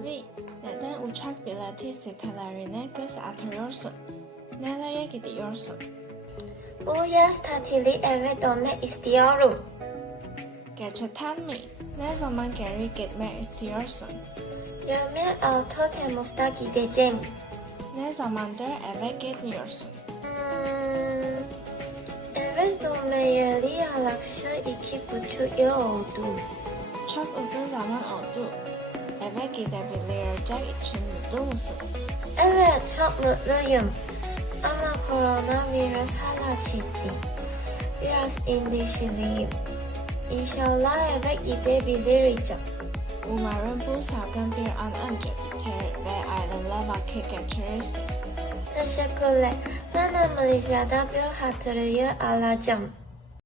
abi, neden uçak bileti sitelerine göz atıyorsun? Nereye gidiyorsun? Bu yaz tatili eve dönmek istiyorum. Gerçekten mi? Ne zaman geri gitmek istiyorsun? 26 Temmuz'da gideceğim. Ne zamandır eve gitmiyorsun? Eve dönmeyeli yaklaşık 2,5 yıl oldu. Çok uzun zaman oldu. Eve gidebilecek için mutlu musun? Evet, çok mutluyum. Ama koronavirüs hala ciddi. Biraz endişeliyim. İnşallah eve gidebiliriz. Umarım bu salgın bir an önce biter ve ailenle vakit geçirirsin. Teşekkürler. Ben de Malezya'da bir hatırayı alacağım.